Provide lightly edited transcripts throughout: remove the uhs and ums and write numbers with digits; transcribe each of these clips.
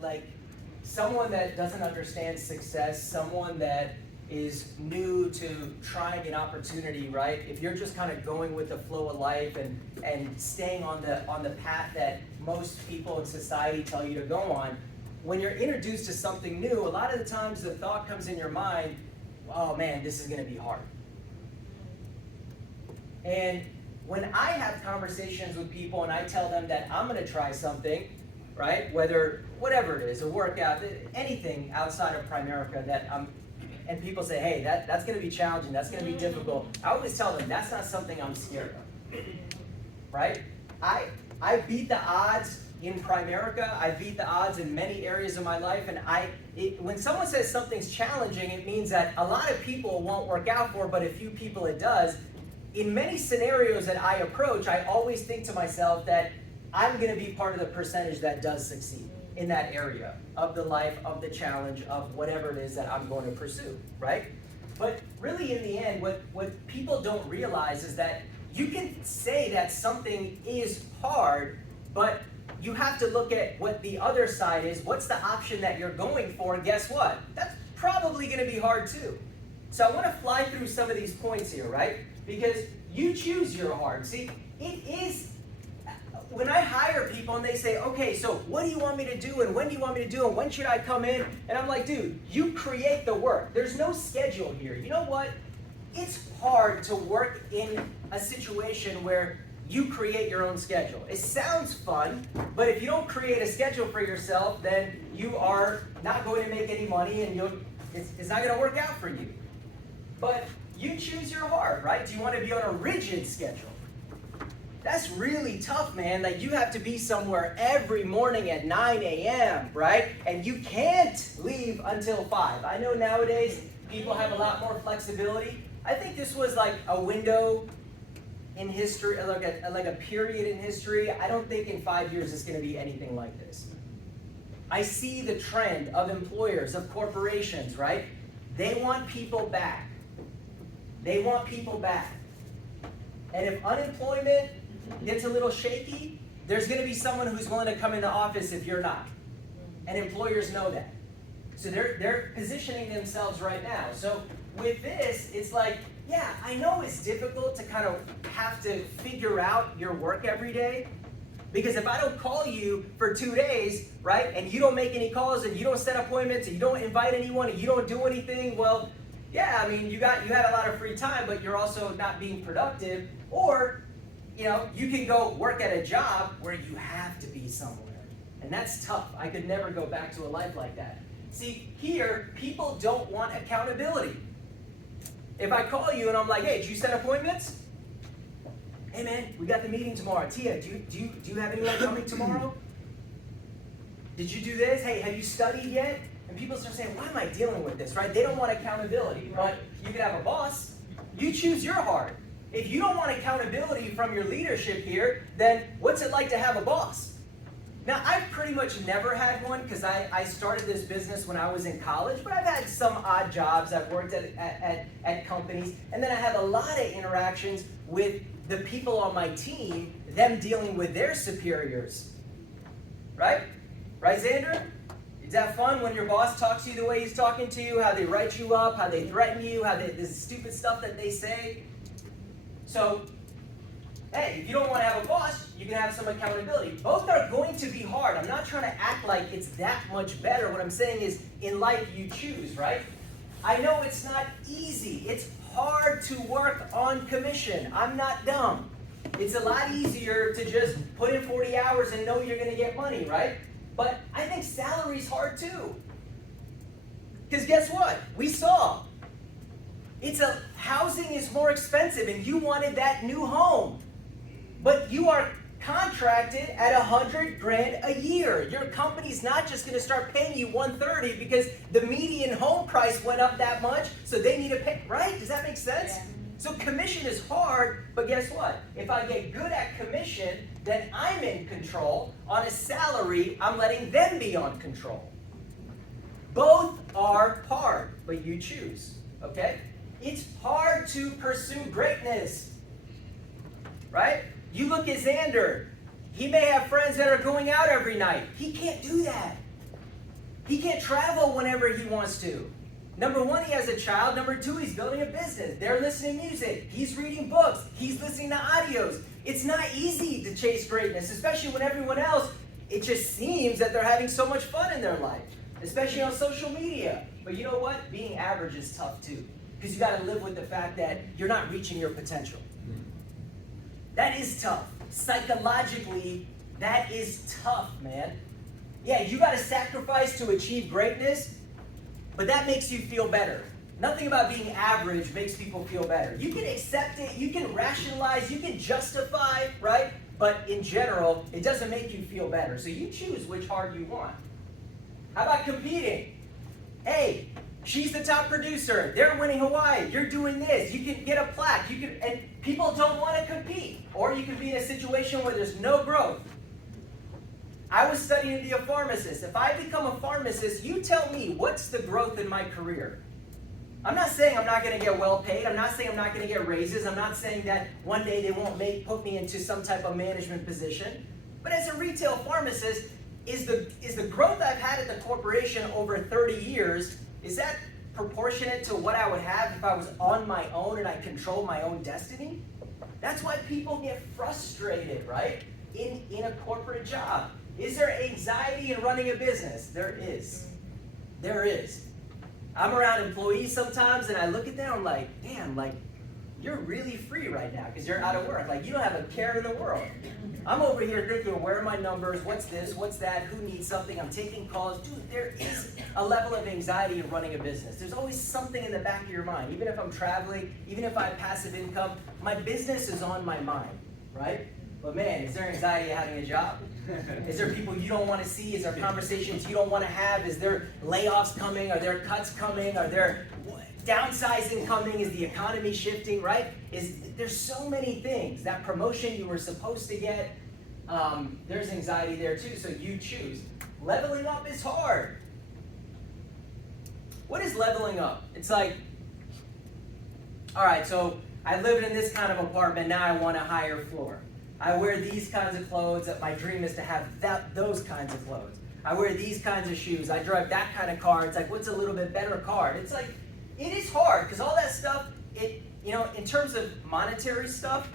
like someone that doesn't understand success, someone that is new to trying an opportunity, right? If you're just kind of going with the flow of life and staying on the path that most people in society tell you to go on, when you're introduced to something new, a lot of the times the thought comes in your mind, oh man, this is going to be hard. And when I have conversations with people and I tell them that I'm going to try something, right? Whatever it is, a workout, anything outside of Primerica and people say, hey, that's going to be challenging, that's going to be difficult. I always tell them that's not something I'm scared of, right? I beat the odds in Primerica. I beat the odds in many areas of my life. And when someone says something's challenging, it means that a lot of people won't work out for, but a few people it does. In many scenarios that I approach, I always think to myself that I'm going to be part of the percentage that does succeed in that area of the life, of the challenge, of whatever it is that I'm going to pursue, right? But really in the end, what people don't realize is that you can say that something is hard, but you have to look at what the other side is. What's the option that you're going for? And guess what? That's probably going to be hard too. So I want to fly through some of these points here, right? Because you choose your hard. See, it is, when I hire people and they say, okay, so what do you want me to do? And when do you want me to do? And when should I come in? And I'm like, dude, you create the work. There's no schedule here. You know what? It's hard to work in a situation where you create your own schedule. It sounds fun, but if you don't create a schedule for yourself, then you are not going to make any money and it's not going to work out for you. But you choose your hard, right? Do you want to be on a rigid schedule? That's really tough, man. Like you have to be somewhere every morning at 9 a.m., right? And you can't leave until 5. I know nowadays people have a lot more flexibility. I think this was like a window in history, like a period in history. I don't think in 5 years it's going to be anything like this. I see the trend of employers, of corporations, right? They want people back. They want people back. And if unemployment gets a little shaky, there's going to be someone who's willing to come into office if you're not. And employers know that. So they're positioning themselves right now. So with this, it's like, yeah, I know it's difficult to kind of have to figure out your work every day. Because if I don't call you for 2 days, right, and you don't make any calls and you don't set appointments and you don't invite anyone and you don't do anything, well, yeah, I mean, you had a lot of free time, but you're also not being productive. Or, you can go work at a job where you have to be somewhere. And that's tough. I could never go back to a life like that. See, here, people don't want accountability. If I call you and I'm like, hey, did you set appointments? Hey man, we got the meeting tomorrow. Tia, do you have anyone coming tomorrow? Did you do this? Hey, have you studied yet? And people start saying, why am I dealing with this, right? They don't want accountability, but you can have a boss. You choose your hard. If you don't want accountability from your leadership here, then what's it like to have a boss? Now, I've pretty much never had one because I started this business when I was in college, but I've had some odd jobs. I've worked at companies, and then I had a lot of interactions with the people on my team, them dealing with their superiors. Right? Right, Xander? Is that fun when your boss talks to you the way he's talking to you, how they write you up, how they threaten you, the stupid stuff that they say? So, hey, if you don't want to have a boss, you can have some accountability. Both are going to be hard. I'm not trying to act like it's that much better. What I'm saying is, in life, you choose, right? I know it's not easy. It's hard to work on commission. I'm not dumb. It's a lot easier to just put in 40 hours and know you're going to get money, right? But I think salary's hard too. Because guess what? We saw. Housing is more expensive and you wanted that new home. But you are contracted at $100,000 a year. Your company's not just going to start paying you $130 because the median home price went up that much, so they need to pay, right? Does that make sense? Yeah. So commission is hard, but guess what? If I get good at commission, then I'm in control. On a salary, I'm letting them be on control. Both are hard, but you choose, okay? It's hard to pursue greatness, right? You look at Xander. He may have friends that are going out every night. He can't do that. He can't travel whenever he wants to. Number one, he has a child. Number two, he's building a business. They're listening to music. He's reading books. He's listening to audios. It's not easy to chase greatness, especially when everyone else, it just seems that they're having so much fun in their life, especially on social media. But you know what? Being average is tough too, because you got to live with the fact that you're not reaching your potential. That is tough. Psychologically, that is tough, man. Yeah, you got to sacrifice to achieve greatness, but that makes you feel better. Nothing about being average makes people feel better. You can accept it, you can rationalize, you can justify, right? But in general, it doesn't make you feel better. So you choose which heart you want. How about competing? Hey, she's the top producer. They're winning Hawaii. You're doing this. You can get a plaque. And people don't want to compete. Or you can be in a situation where there's no growth. I was studying to be a pharmacist. If I become a pharmacist, you tell me, what's the growth in my career? I'm not saying I'm not going to get well paid. I'm not saying I'm not going to get raises. I'm not saying that one day they won't put me into some type of management position. But as a retail pharmacist, is the growth I've had at the corporation over 30 years, is that proportionate to what I would have if I was on my own and I controlled my own destiny? That's why people get frustrated, right? In a corporate job. Is there anxiety in running a business? There is. There is. I'm around employees sometimes and I look at them, I'm like, damn, like, you're really free right now because you're out of work. Like, you don't have a care in the world. I'm over here thinking, where are my numbers? What's this? What's that? Who needs something? I'm taking calls. Dude, there is a level of anxiety in running a business. There's always something in the back of your mind. Even if I'm traveling, even if I have passive income, my business is on my mind, right? But man, is there anxiety of having a job? Is there people you don't want to see? Is there conversations you don't want to have? Is there layoffs coming? Are there cuts coming? Are there downsizing coming? Is the economy shifting, right? There's so many things. That promotion you were supposed to get, there's anxiety there too, so you choose. Leveling up is hard. What is leveling up? It's like, all right, so I lived in this kind of apartment, now I want a higher floor. I wear these kinds of clothes. My dream is to have those kinds of clothes. I wear these kinds of shoes. I drive that kind of car. It's like, what's a little bit better car? It's like, it is hard because all that stuff, in terms of monetary stuff,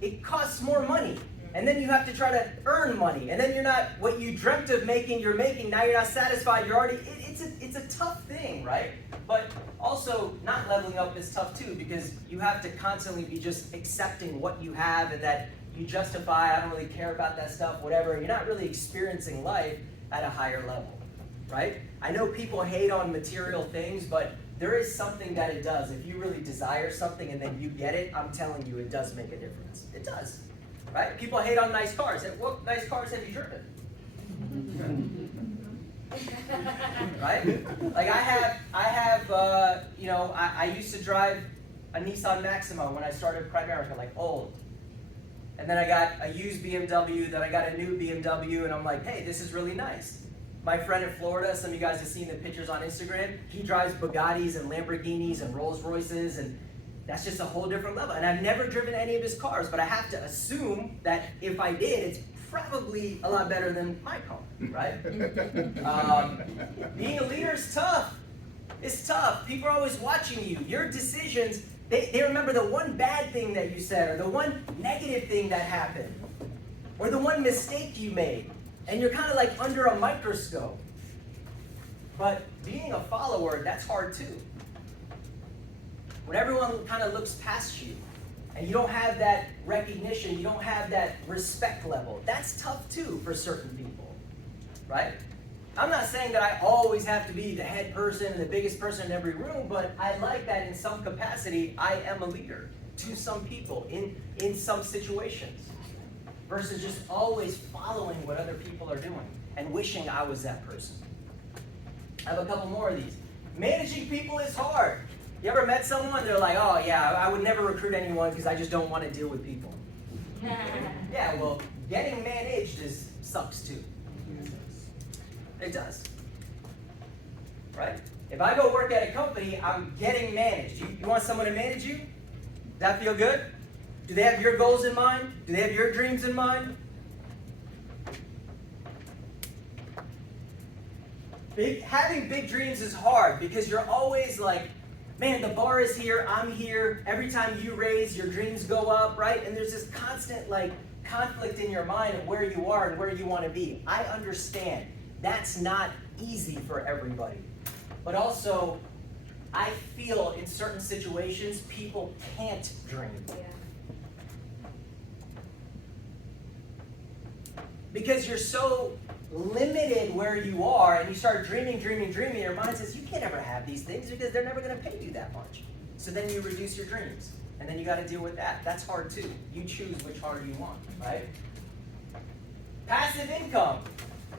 it costs more money. And then you have to try to earn money. And then you're not, what you dreamt of making, you're making. Now you're not satisfied. You're already, it's a tough thing, right? But also, not leveling up is tough too because you have to constantly be just accepting what you have and that you justify, I don't really care about that stuff, whatever. You're not really experiencing life at a higher level, right? I know people hate on material things, but there is something that it does. If you really desire something and then you get it, I'm telling you, it does make a difference. It does, right? People hate on nice cars. What nice cars have you driven? Right? Like I used to drive a Nissan Maxima when I started Primerica, like old. And then I got a used BMW, then I got a new BMW, and I'm like, hey, this is really nice. My friend in Florida, some of you guys have seen the pictures on Instagram, he drives Bugattis and Lamborghinis and Rolls Royces, and that's just a whole different level. And I've never driven any of his cars, but I have to assume that if I did, it's probably a lot better than my car, right? Being a leader is tough. It's tough. People are always watching you. Your decisions, they remember the one bad thing that you said, or the one negative thing that happened, or the one mistake you made, and you're kind of like under a microscope. But being a follower, that's hard too. When everyone kind of looks past you, and you don't have that recognition, you don't have that respect level, that's tough too for certain people, right? I'm not saying that I always have to be the head person and the biggest person in every room, but I like that in some capacity, I am a leader to some people in some situations, versus just always following what other people are doing and wishing I was that person. I have a couple more of these. Managing people is hard. You ever met someone, they're like, oh yeah, I would never recruit anyone because I just don't want to deal with people. Yeah, well, getting managed sucks too. It does. Right? If I go work at a company, I'm getting managed. You want someone to manage you? Does that feel good? Do they have your goals in mind? Do they have your dreams in mind? Having big dreams is hard because you're always like, man, the bar is here, I'm here. Every time you raise, your dreams go up, right? And there's this constant like conflict in your mind of where you are and where you want to be. I understand that's not easy for everybody. But also, I feel in certain situations, people can't dream. Yeah. Because you're so limited where you are, and you start dreaming, your mind says, you can't ever have these things because they're never going to pay you that much. So then you reduce your dreams, and then you got to deal with that. That's hard too. You choose which hard you want, right? Passive income.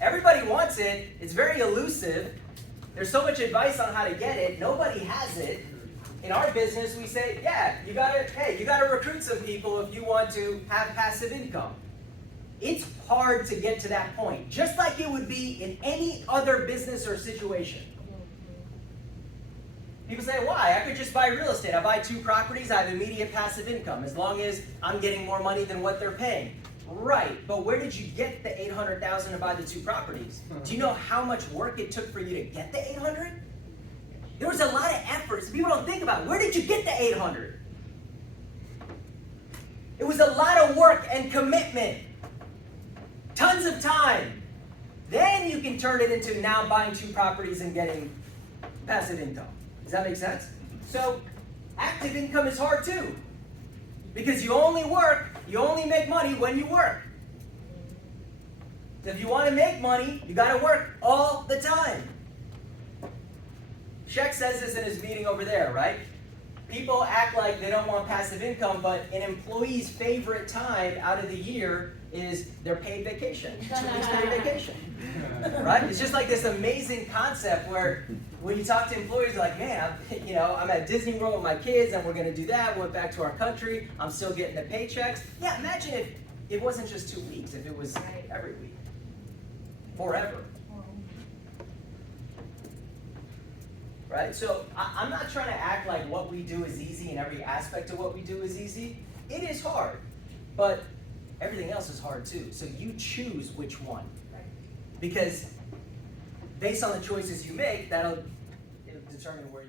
Everybody wants it. It's very elusive. There's so much advice on how to get it. Nobody has it. In our business, we say, yeah, you gotta recruit some people if you want to have passive income. It's hard to get to that point, just like it would be in any other business or situation. People say, why? I could just buy real estate. I buy 2 properties, I have immediate passive income, as long as I'm getting more money than what they're paying. Right, but where did you get the $800,000 to buy the 2 properties? Do you know how much work it took for you to get the $800,000? There was a lot of effort. So people don't think about it. Where did you get the $800,000? It was a lot of work and commitment. Tons of time. Then you can turn it into now buying 2 properties and getting passive income. Does that make sense? So active income is hard too. Because you only make money when you work. If you want to make money, you got to work all the time. Sheck says this in his meeting over there, right? People act like they don't want passive income, but an employee's favorite time out of the year is their paid vacation. 2 weeks paid vacation. Right? It's just like this amazing concept where when you talk to employees, you're like, man, I'm at Disney World with my kids and we're going to do that. We went back to our country. I'm still getting the paychecks. Yeah, imagine if it wasn't just 2 weeks, if it was every week. Forever. Right? So I'm not trying to act like what we do is easy and every aspect of what we do is easy. It is hard. But everything else is hard too. So you choose which one. Because based on the choices you make, it'll determine where you